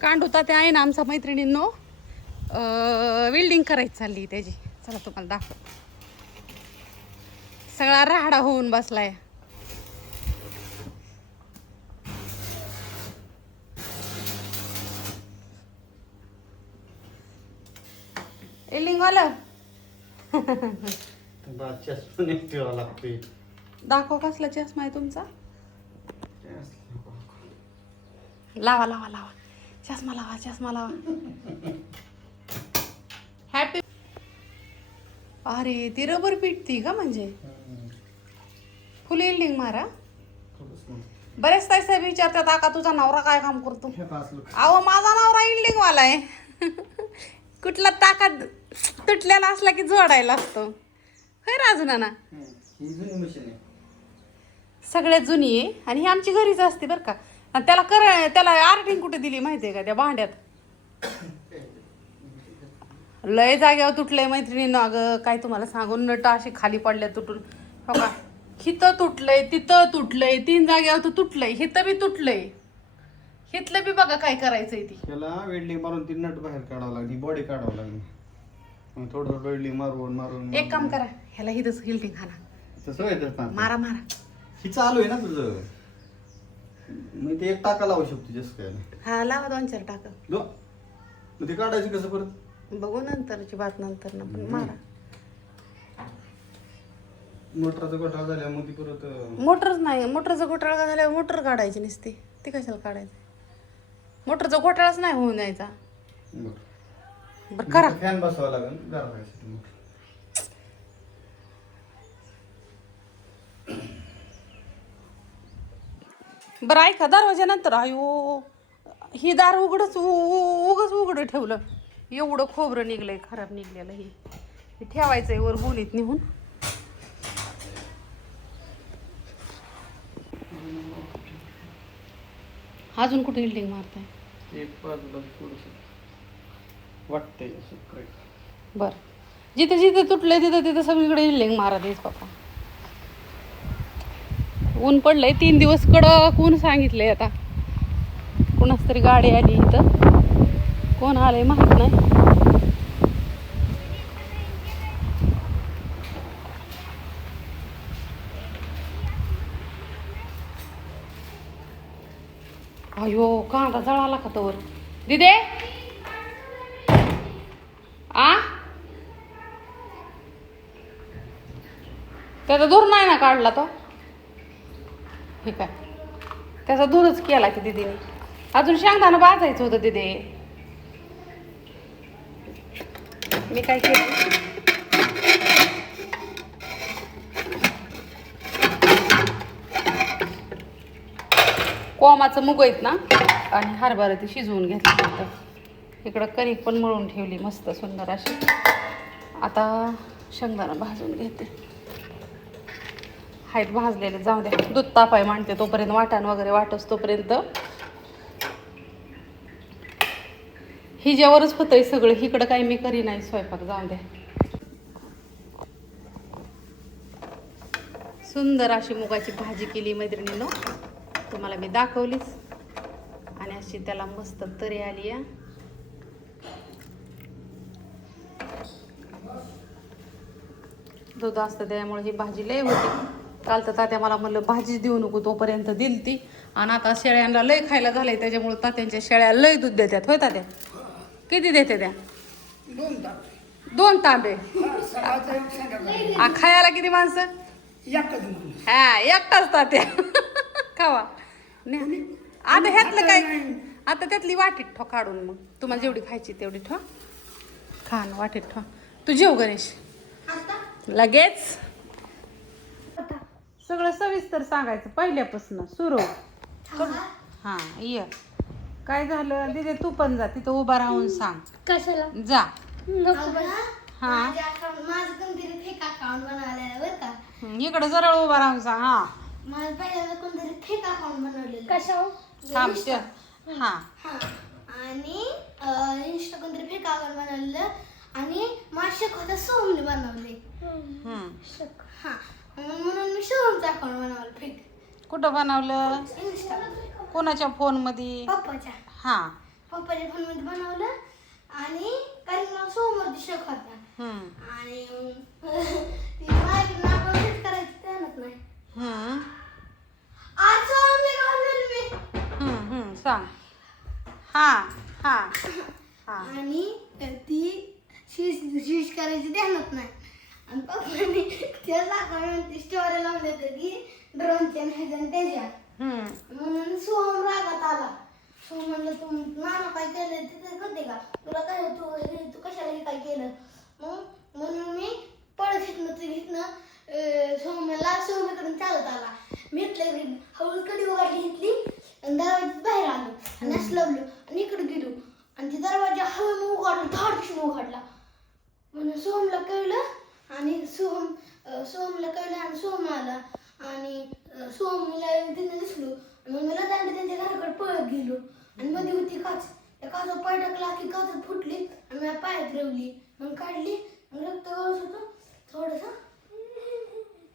कांडूता ते आहे ना आमचा मैत्रिणींनो वेल्डिंग करायची चालली त्याची. चला तुम्हाला दाखव. सगळा राहाडा होऊन बसलाय. वेल्डिंग वालं दाखव कसला चष्मा आहे तुमचा. लावा लावा लावा चष्मा लावा चष्मा लावा. हॅपी. अरे ती रबर पिटती का म्हणजे फुल वेल्डिंग मारा. बरेच ताई विचारतात आका तुझा नवरा काय काम करतो. अहो माझा नवरा वेल्डिंग वाला आहे. कुठला ताकद तुटलेला असला की जोडायला असतो. होय राजू नाना. सगळ्यात जुनी आहे आणि ही आमची घरीच असते बरं का. आणि त्याला आर्टिंग कुठे दिली माहितीये का त्या भांड्यात. लय जाग्यावर तुटलंय मैत्रिणीनं. अगं काय तुम्हाला सांगून नट अशी खाली पडल्या तुटून. हो का हिथं तुटलंय तिथं तुटलंय 3 जाग्यावर तर तुटलंय. हिथं बी तुटलंय. हिथलं बी बघा काय करायचंय ती. त्याला वेल्डिंग मारून ती नट बाहेर काढावं लागली बॉडी काढावं लागली. मग थोडं वेल्डिंग मारून मारून एक काम करा ह्याला हिथंच वेल्डिंग हाना. तसं व्हायचं मारा मारा. ही चालू आहे ना तुझं. मग ते एक टाका लावू शकतो जास्त काय. हा लावा 2-4 टाका. मग ते काढायचं कसं परत बघू नंतरची बात नंतर ना. पण मारा. मोटरचा घोटाळा झाल्या मग ती परत मोटरच नाही. मोटरचा घोटाळा झाल्यावर मोटर काढायची नसते. ती कशाला काढायची. मोटरचा घोटाळाच नाही होऊन द्यायचा. बरं करा. फॅन बसवावा लागेल गारवायसाठी. बरं ऐका दरवाजा नंतर. अयो ही दार उघडच उघडं ठेवलं. एवढं खोबरं निघलंय खराब निघलेलं. हे ठेवायचंय वर बोलीत निघून. अजून कुठे बिल्डिंग मारताय. एक बाजूला थोडंसं वाटतंय असं. बर जिथे जिथे तुटलंय तिथं तिथं सगळीकडे बिल्डिंग मारा देस पप्पा. ऊन पडलंय 3 दिवस कडक ऊन सांगितलंय. आता कोणाच तरी गाडी आली इथं. कोण आलंय माहित नाही. अयो कांदा जळाला का तवर. दिदे आ त्याचा धूर नाही ना काढला तो. हे काय त्याचा धूरच केला की दिदीने. अजून शेंगदाणा भाजायचं होतं दिदे. मी काय केलं कोमाचं मुग आहेत ना आणि हरभरा ती शिजवून घेतलं. इकडं कणिक पण मळून ठेवली मस्त सुंदर अशी. आता शेंगदाणा भाजून घेते. हाईत भाजलेले जाऊ द्या. दूध तापाय मांडते तोपर्यंत. वाटण वगैरे वाटस तोपर्यंत. हिच्यावरच होतंय सगळं. इकडं काही मी करी नाही स्वयंपाक. जाऊ द्या. सुंदर अशी मुगाची भाजी केली मैत्रिणींनो. तुम्हाला मी दाखवलीच. आणि अशी त्याला मस्त तरी आली आहे. दूध असतं त्यामुळे ही भाजी लय होती. काल तर तात्या मला म्हणलं भाजीच देऊ नको तोपर्यंत दिली ती. आणि आता शेळ्यांना लय खायला झालंय त्याच्यामुळे तात्यांच्या शेळ्या लय दूध देतात. होय तात्या किती देते त्या. 2 तांबे. खायला किती माणसं. हा एकटाच तात्या खावा. आता ह्यातलं काय. आता त्यातली वाटीत ठो काढून. मग तुम्हाला जेवढी खायची तेवढी ठो खा. वाटीत ठो. तू जेव गणेश लगेच. सगळं सविस्तर सांगायचं पहिल्यापासून सुरू. हा ये काय झालं दिदे. तू पण जा तिथं उभा राहून सांग. कशाला जा. हा इकडं जरा उभा राहून सांग. हा मला पहिल्यांदा कोणतरी फेक अकाउंट बनवलेलं. कशावर थांब. हा आणि इंस्टा कोणतरी फेक अकाउंट बनवलेलं. आणि माझ्या होता सोहमने बनवले. हा म्हणून मी सोहमचं अकाउंट बनवलं फेक. कुठं बनवलं. इंस्टा कोणाच्या फोन मध्ये. पप्पाच्या. हा पप्पाच्या फोन मध्ये बनवलं आणि कारण मला सोमवारची शक होता हम्म. आणि ती माझ्याकडे नाव सेट करायची ध्यानात नाही. हम्म. आज सोमले घालवलं मी सांग. हा हा हा. आणि ती शीश करायची ध्यानात नाही आणि पप्पाने त्या स्टोरी लावले होते की ड्रोनच्या नाही त्याच्या म्हणून सोहम रागात आला. सोहम म्हणलं तू नाना काय केलं तिथे करते का तुला काय तू कशाला हे काय केलं मग म्हणून मी पळत घेतलं सोहमकडून चालत आला. मी इथलं हळूच कडी उघडली घेतली आणि दरवाज्यात बाहेर आलो आणि असं लावलो आणि इकडे गेलो आणि ती दरवाजा हळून उघडला धाडशीन उघडला म्हणून सोहमला कळलं आणि सोहमला कळलं आणि सोहम आला आणि सोहमला तिथे दिसलो मग मला त्यांच्या घराकडे पळत गेलो आणि मध्ये होती काच त्या काचावर पाय टाकला की काच फुटली आणि मला पायात रवली मग काढली मग रक्त गळत होतं थोडस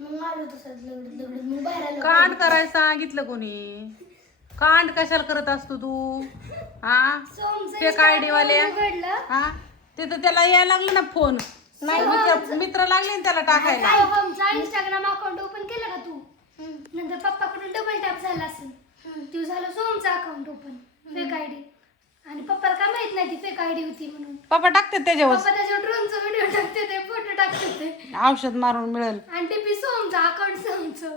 मग आलो तसंच लगडत मग बाहेर आलो. कांड करायला सांगितलं कोणी? कांड कशाला करत असतो तू? हा ते काय वाले हा तिथं त्याला यायला लागलं ना फोन मित्र लागले ना त्याला टाकायला. इंस्टाग्राम अकाउंट ओपन केलं का तू नंतर पप्पाकडून डबल टॅप झाला असेल तू झालं Somcha account open fake ID आणि पप्पाला काय माहित नाही ती फेक आयडी होती म्हणून पप्पा टाकतात त्याच्यावर पप्पा त्याच्यावर ड्रोनचा व्हिडिओ टाकते ते फोटो टाकते ते औषध मारून मिळेल. आणि टीपी सोमचा अकाउंट सोमचं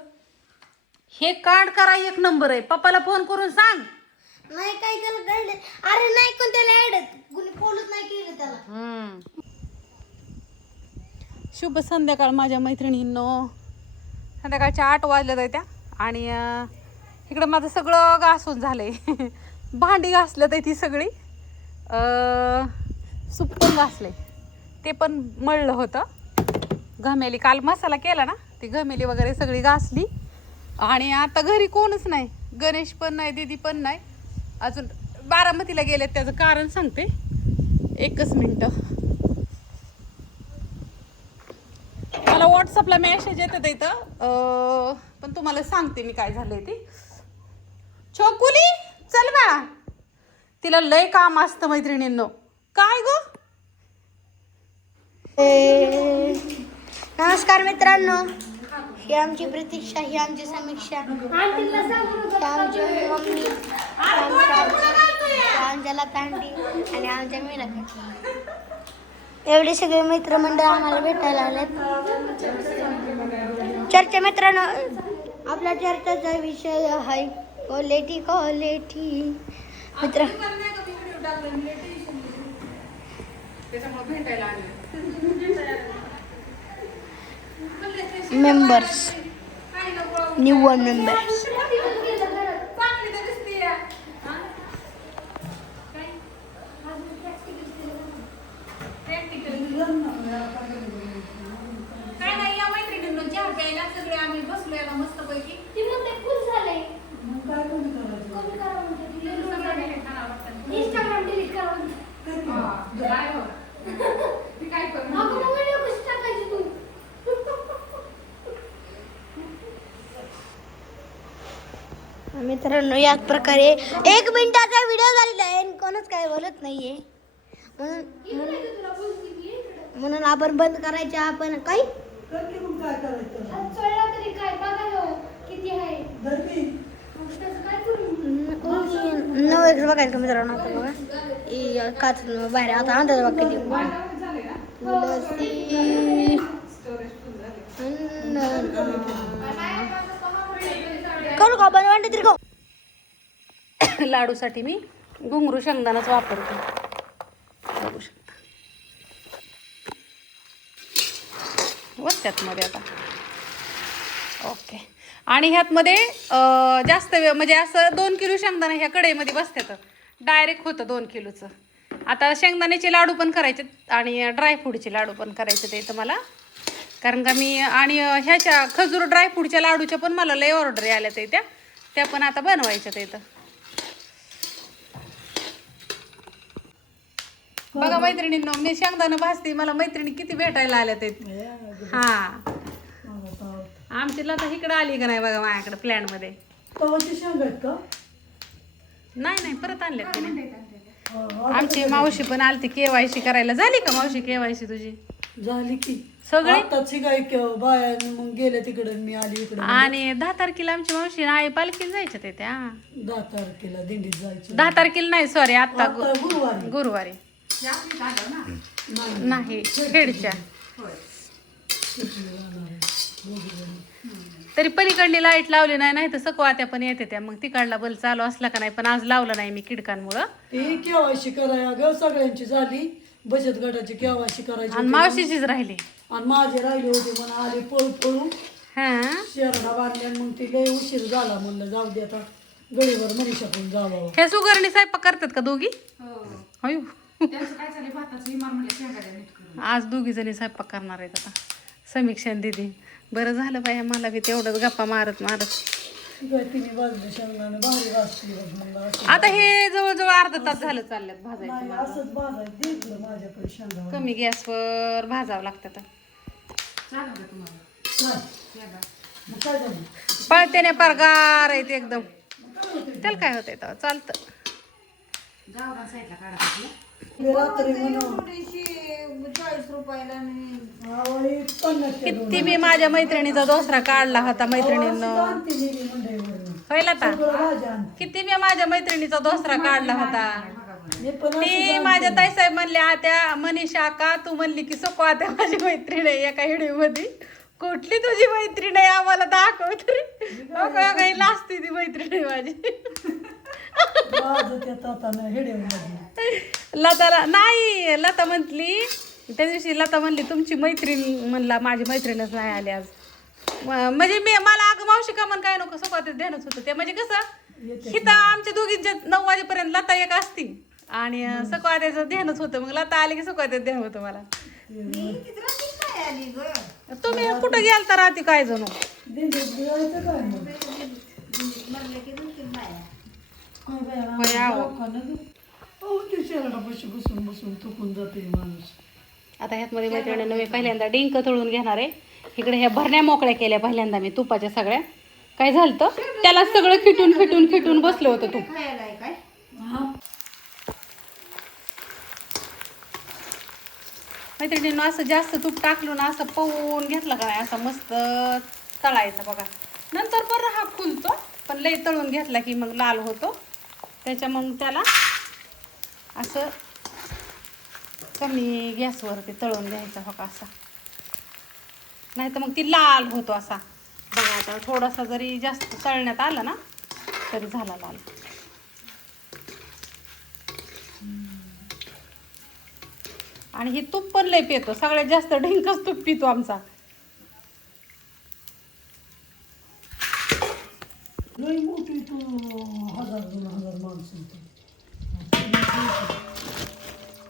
हे कांड करा एक नंबर आहे. पप्पाला फोन करून सांग. नाही काय त्याला कळलं अरे नाही कोण त्याला ऍड कुणी फॉलोच नाही केलं त्याला. शुभ संध्याकाळ माझ्या मैत्रिणींनो. संध्याकाळच्या 8 वाजल्या जाय त्या आणि इकडं माझं सगळं घासून झालंय. भांडी घासलं तर ती सगळी सूप पण घासले ते पण मळलं होतं. घमेली काल मसाला केला ना ती घमेली वगैरे सगळी घासली आणि आता घरी कोणच नाही. गणेश पण नाही दीदी पण नाही अजून बारामतीला गेलेत. त्याचं कारण सांगते एकच मिनटं. मला व्हॉट्सअपला मेसेज येतात इथं पण तुम्हाला सांगते मी काय झालंय ते. छोकुली चल बाळा तिला लय काम असतं मैत्रिणींनो. काय ग नमस्कार मित्रांनो ही आमची प्रतीक्षा ही आमची समीक्षा ही आमची मम्मी आमच्या लतांडी आणि आमच्या मीरा एवढे सगळे मित्रमंडळ आम्हाला भेटायला आलेत. चर्चा मित्रांनो आपल्या चर्चेचा विषय आहे क्वालिटी मित्र मेंबर्स न्यू वन मेंबर्स काय नाही या मैत्रिणींनो चहा प्यायला सगळे आम्ही बसलो याला मस्त पैकी. ती म्हणते खूप झालंय इंस्टाग्राम डिलीट करा काय करू अगं व्हिडिओ कशी टाकायची तू मित्रांनो याच प्रकारे 1 मिनिटाचा व्हिडिओ झालेला आहे आणि कोणच काय बोलत नाहीये म्हणून आपण बंद करायचे. आपण काय चढला तरी काय बघा किती आहे त्याचं काय करू 9 बघायचं का मित्रांनो. आता बघा काच बाहेर आता अंदाज बघ किती करू का बंद वाटत तरी का. लाडूसाठी मी घुंगरू शेंगदाणाच वापरते. बघू शकता त्यात मध्ये आता ओके. आणि ह्यातमध्ये जास्त वेळ म्हणजे असं 2 किलो शेंगदाणे ह्या कढईमध्ये बसतात. डायरेक्ट होतं 2 किलोचं. आता शेंगदाण्याचे लाडू पण करायचे आणि ड्रायफ्रूटचे लाडू पण करायचे ते इथं मला. कारण का मी आणि ह्याच्या खजूर ड्रायफ्रूटच्या लाडूच्या पण मला लय ऑर्डर आल्या त्या पण आता बनवायच्या इथं. बघा मैत्रिणींनो मी शेंगदाणा भाजते. मला मैत्रिणी किती भेटायला आल्या ते. हा आमची लता इकडं आली का नाही बघा माझ्याकडे प्लॅन मध्ये. नाही परत आणल्यात त्याने. आमची मावशी पण आलती केवायसी करायला. झाली का मावशी केवायसी तुझी? झाली की सगळी? आताची काय बाया मग गेले तिकडे मी आली इकडे. आणि 10 तारखेला आमची मावशी आई पालखीला जायच्या ते त्या 10 तारखेला दिंडीत जायचं. 10 तारखेला नाही, सॉरी, आता आता गुरुवारी गुरुवारी नाही नाही, खेडच्या. तरी पलीकडली लाईट लावली नाही, नाही तर सकवात्या पण येते त्या. मग तिकडला बल चालू असला का नाही, पण आज लावलं नाही मी किडकांमुळं. ती केवायसी करायला ग सगळ्यांची झाली. बचत गटाची केवायसी करायची आणि होती. मावशीचीच राहिली. आणि माझे राहिले होते म्हणून आले पळू हा, शहराला बांधल्या. मग ती लय उशीर झाला म्हणलं जाऊ दे आता गडीवर मनीषा पण जावं. ह्या सुगरणी स्वयंपाक करतात का दोघी? अयो, आज दोघी जणी स्वयंपाक करणार आहेत आता. समीक्षा दिदी. बरं झालं बाया, मला बी तेवढंच गप्पा मारत तिने वाजले शेंगदाणे भारी वाजली बघ. मग असं आता हे जवळजवळ अर्धा तास झालं चालल्यात भाजायचं. नाही, असंच बाजायचं दे इकडं माझ्याकडे शेंगदाणे. कमी गॅसवर भाजावं लागतं. काय? मग काय झालं? पळतेने पार गार आहेत एकदम. त्याला काय होतंय तेव्हा, चालतं. मी रात्री म्हणून 50 किती मी माझ्या मैत्रिणीचा दोसरा काढला होता मैत्रिणीनं. आणते नेहमी मंडईवरून. पहिला ता सगळं भाज्या आणते. किती मी माझ्या मैत्रिणीचा दोसरा काढला होता. मी पण ती माझ्या ताईसाहेब म्हणले, आत्या मनीषा का तू म्हणली की सको आत्या माझी मैत्रीण आहे एका व्हिडिओ मध्ये. कुठली तुझी मैत्रीण आहे आम्हाला दाखव तरी. काही लाजती ती मैत्रीण आहे माझी. वाजत येत आता ना हेडेमध्ये. लताला नाही, लता म्हटली त्या दिवशी, लता म्हणली तुमची मैत्रीण, म्हणला माझी मैत्रीणच नाही आली आज. म्हणजे मला अगं मावशी का म्हण काय नको, सकाळ ध्यानच होतं ते. म्हणजे कसं हिता आमच्या दोघींच्या 9 वाजेपर्यंत लता एक असती आणि सकाळ त्याचं ध्यानच होतं. मग लता आली की सकाळ त्याचं ध्यान होतं मला. तुम्ही कुठं गेल तर राहते काय जणू. दिंडीत गिळायचं काय मग? काय बाया, होय, आहो. दवाखान्यात. अहो, ते शेरडापाशी बसून थकून जाते माणूस. आता ह्यातमध्ये मैत्रिणीनं मी पहिल्यांदा डिंक तळून घेणार आहे. इकडे ह्या भरण्या मोकळ्या केल्या पहिल्यांदा मी तुपाच्या सगळ्या. काय झालं त्याला सगळं खिटून बसलं होतं तूप. मैत्रिणीनं असं जास्त तूप टाकलं ना, असं पवून घेतलं का नाही, असं मस्त तळायचं बघा. नंतर बरं हा फुलतो, पण लई तळून घेतला की मग लाल होतो. त्याच्या मग त्याला असं कमी गॅसवरती तळून घ्यायचा हो का असा. नाही तर मग ती लाल होतो असा बघा. आता थोडासा जरी जास्त तळण्यात आलं ना तरी झाला लाल. आणि हे तूप पण लय पितो, सगळ्यात जास्त ढिंकच तूप पितो आमचा. लई मोठी तू 1000-2000 माणसं होती.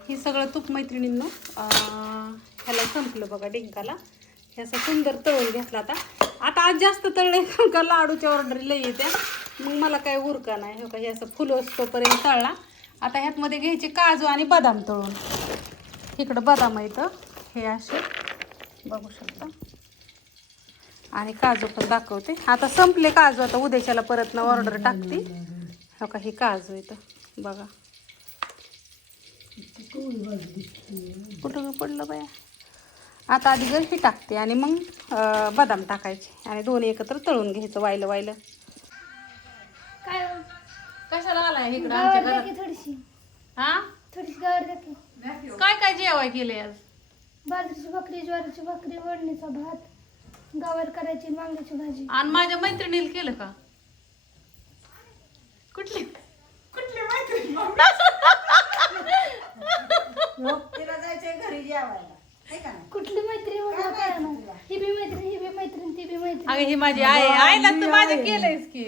हे सगळं तूप मैत्रिणींनो ह्याला संपलं बघा डिंकाला. हे असं सुंदर तळून घेतला. आता आज जास्त तळले का लाडूच्या ऑर्डर लई येत्या, मग मला काय उरका नाही. हो का, हे असं फुल असतोपर्यंत तळला. आता ह्यातमध्ये घ्यायचे काजू आणि बदाम तळून. इकडं बदाम येतं हे असे बघू शकता, आणि काजू पण दाखवते. आता संपले काजू, आता उद्याच्याला परत ना ऑर्डर टाकते. हो का, हे काजू येतं बघा. कुठं पडलं बाया. आता आधी हे टाकते आणि मग बदाम टाकायचे आणि दोन्ही एकत्र तळून घ्यायचं वायलं. काय कशाला आलाय इकडं गावात आमच्या द्या घरात? की थोडीशी हा, गावात द्या की. काय काय जेवाय केले आज? बाजरीची भाकरी, ज्वारीची भाकरी, वडणीचा भात, गवार करायची, वांग्याची भाजी. आणि माझ्या मैत्रिणीला केलं का? कुठली मैत्रीण? तिला जायचंय घरी जेवायला. कुठली मैत्री मला काय ना. ही बी मैत्रीण, ही बी मैत्रीण, ती बी मैत्रीण. अगं ही माझी आईला तू माझ्या केलंयस की.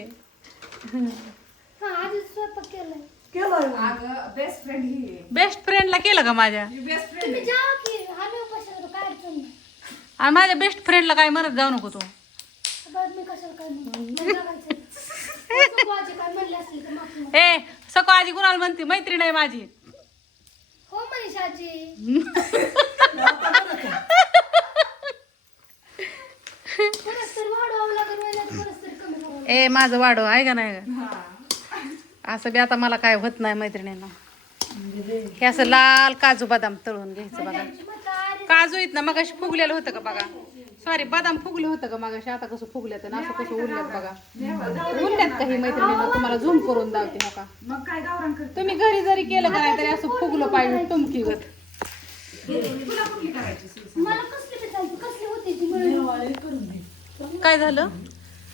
हा, आधीच स्वयंपाक केलाय. केलाय बेस्ट फ्रेंडला केलं का माझ्या? तुम्ही जा की, आम्ही उपाशी राहतो, काय अडचण नाही. आणि माझ्या बेस्ट फ्रेंडला काय म्हणत जाऊ नको तू. बरं, मी कशाला काय म्हणू? मला जायचंय. तू आजी काय म्हणले असली तर माफ नाही. ए सको आजी कुणाला म्हणते, मैत्रीण आहे माझी. हो मनीषाजी. परत तर वाढवावं लागेल, वेळेला तर परत तरी कमी करावं. ए माझं वाढव आहे का नाही का? असं बी आता मला काय होत नाही मैत्रिणींना. हे असं लाल काजू बदाम तळून घ्यायचं बघा. काजू आहेत ना मगाशी फुगलेलं होतं का बघा. सॉरी बदाम फुगलं होतं का मगाशी. आता कसं फुगल्यात आणि असं कसं उरल्यात बघा. उरल्यात काही मैत्रिणींना तुम्हाला झूम करून दावते हो का. मग काय गावरान करते तुम्ही घरी जरी केलं का नाही तरी असं फुगलं पाहिजे टुमकीगत. तुला कुठली करायची मला कसली भेटायची कसली होती ती मिळून वाळे करून दे. काय झालं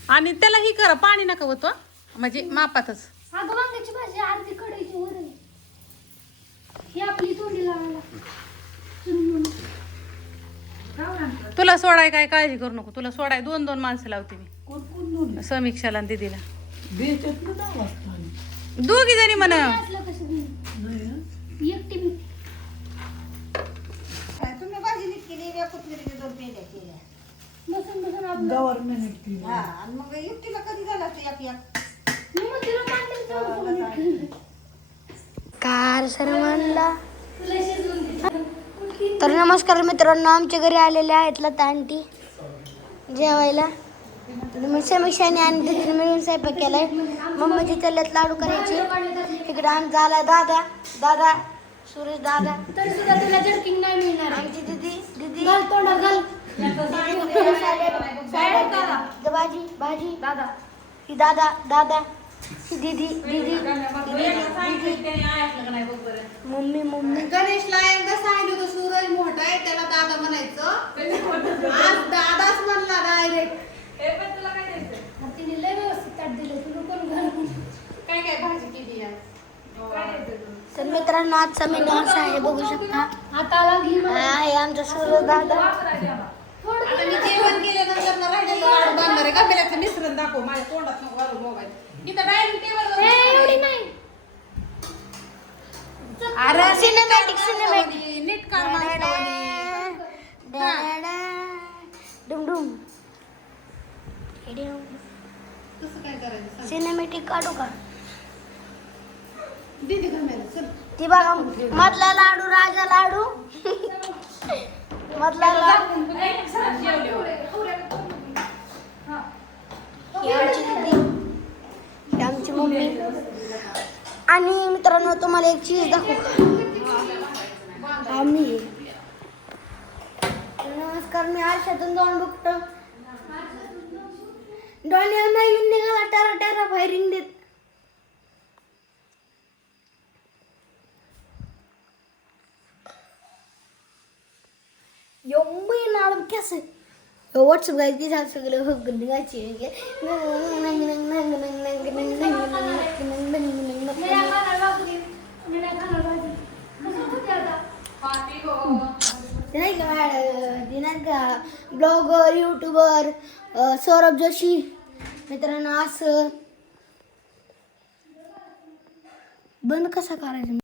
आणि त्याला ही करा पाणी नका होतं म्हणजे मापातच. अगं वांग्याची भाजी अर्धी कढईची वर आहे. ही आपली तोंडी लावायला गावरान कर. तुला सोडाय काय काळजी करू नको. तुला सोडाय 2-2 माणसं लावते मी कोण कोण दोन्ही समीक्षाला आणि दीदीला. बेचत ना 10 वाजता आली. दोघी जणी म्हण. असलं कसं नाही. नाही हं? एकटी मी तुम्ही भाजी नीट केली रे कोथिंबीरीच्या 2 पेंड्या केल्या. बसून बसून आपलं गव्हर्नमेंट केली. हा आणि मग एकटीला कधी झाला ते एक मी मग तिला पाणी कार सर्वांना तुला शिजवून दे. तर नमस्कार मित्रांनो, आमच्या घरी आलेले आहेत लता आंटी जेवायला. मी समीक्षाने आणि दीदीने मिळून स्वयंपाक केलाय. मम्मीची चालल्यात लाडू करायचे. इकडे आमचा आला दादा सुरेश दादा, तरी सुद्धा तुला जर्किंग नाही मिळणार. आमची दीदी घाल तोंडात घाल. भाजी दादा ही दादा दीदी मम्मी गणेशला एकदा सांगितलं होतं सूरज मोठा आहे त्याला दादा म्हणायचं. आज दादाच म्हणला डायरेक्ट. मग तिने लय व्यवस्थित ताट दिलं. तुला कोण घाल. काय काय भाजी केली आज? तर मित्रांनो आजचा मेनू असा आहे, बघू शकता. हाताला घे मला. हा आहे आमचा सूरज दादा. आता मी जेवण केल्यानंतर ना राहिलेलं लाडू बांधणार आहे. गमेल्याचं मिश्रण दाखव माझ्या तोंडात नको घालू मोबाईल. इथं डायनिंग टेबलवर एवढी नाही. अरे सिनेमॅटिक नीट काढ माणसावानी. डुम तसं काय करायचं? सिनेमॅटिक काढू का? दीदी गमेला चल. ती बघा मधला लाडू राजा लाडू मधला लाडू ही आमची दीदी, ही आमची मम्मी. आणि मित्रांनो तुम्हाला एक चीज दाखवू. आम्ही नमस्कार, मी आरशातून जाऊन बघतो. डॉनियल येऊन निघाला टेरा फायरिंग देत. यम्मी नाम कैसे व्हाट्सअप गाइस के साथ सगळे हो गंगाची मेरा खाना वापस दे. मेरा खाना भाजी. कसं होतं आता? नाही का ब्लॉगर यूट्यूबर सौरभ जोशी मित्रांनो असं बंद कसा करायचं.